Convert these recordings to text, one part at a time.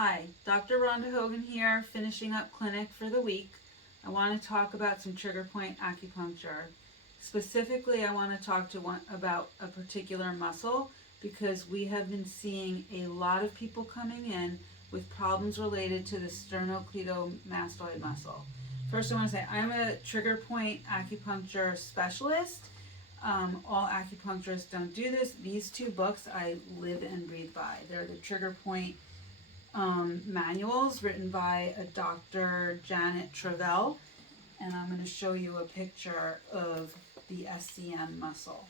Hi, Dr. Rhonda Hogan here, finishing up clinic for the week. I want to talk about some trigger point acupuncture. Specifically, I want to talk about a particular muscle because we have been seeing a lot of people coming in with problems related to the sternocleidomastoid muscle. First, I want to say I'm a trigger point acupuncture specialist. All acupuncturists don't do this. These two books I live and breathe by. They're the trigger point manuals written by a Dr. Janet Travell, and I'm going to show you a picture of the SCM muscle.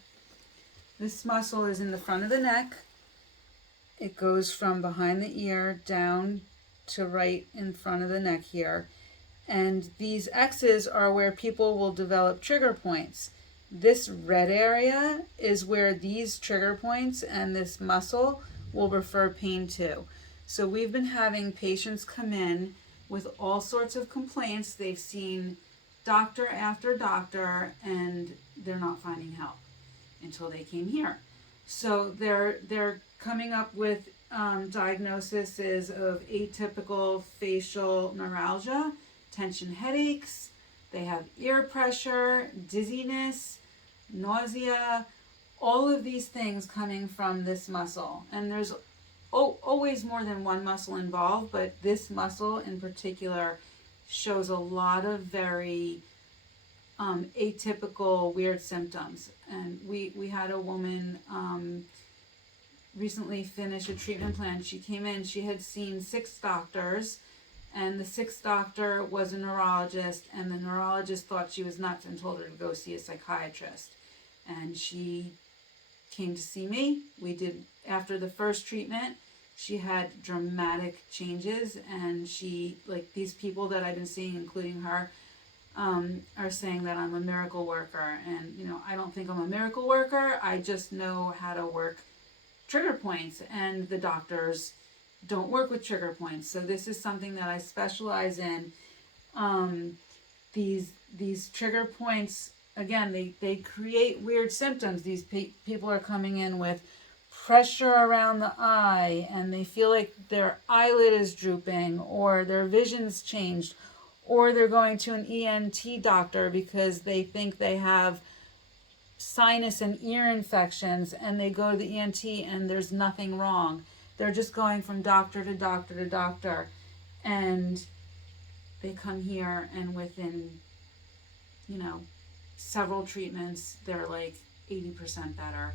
This muscle is in the front of the neck. It goes from behind the ear down to right in front of the neck here, and these X's are where people will develop trigger points. This red area is where these trigger points and this muscle will refer pain to. So we've been having patients come in with all sorts of complaints. They've seen doctor after doctor and they're not finding help until they came here. So they're coming up with diagnoses of atypical facial neuralgia, tension headaches. They have ear pressure, dizziness, nausea, all of these things coming from this muscle. And there's always more than one muscle involved, but this muscle in particular shows a lot of very atypical, weird symptoms. And we had a woman recently finish a treatment plan. She came in, she had seen 6 doctors, and the 6th doctor was a neurologist, and the neurologist thought she was nuts and told her to go see a psychiatrist. And she came to see me. We did, after the first treatment, she had dramatic changes, and she, like these people that I've been seeing, including her, are saying that I'm a miracle worker. And, you know, I don't think I'm a miracle worker. I just know how to work trigger points, and the doctors don't work with trigger points. So this is something that I specialize in. These trigger points, again, they create weird symptoms. These people are coming in with pressure around the eye, and they feel like their eyelid is drooping, or their vision's changed, or they're going to an ENT doctor because they think they have sinus and ear infections, and they go to the ENT and there's nothing wrong. They're just going from doctor to doctor to doctor, and they come here, and within, several treatments, they're like 80% better.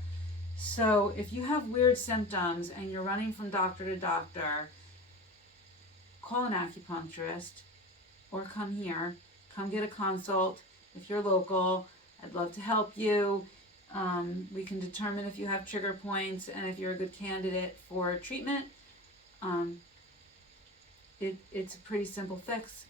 So if you have weird symptoms and you're running from doctor to doctor, call an acupuncturist or come here. Come get a consult if you're local. I'd love to help you. We can determine if you have trigger points and if you're a good candidate for treatment. It's a pretty simple fix.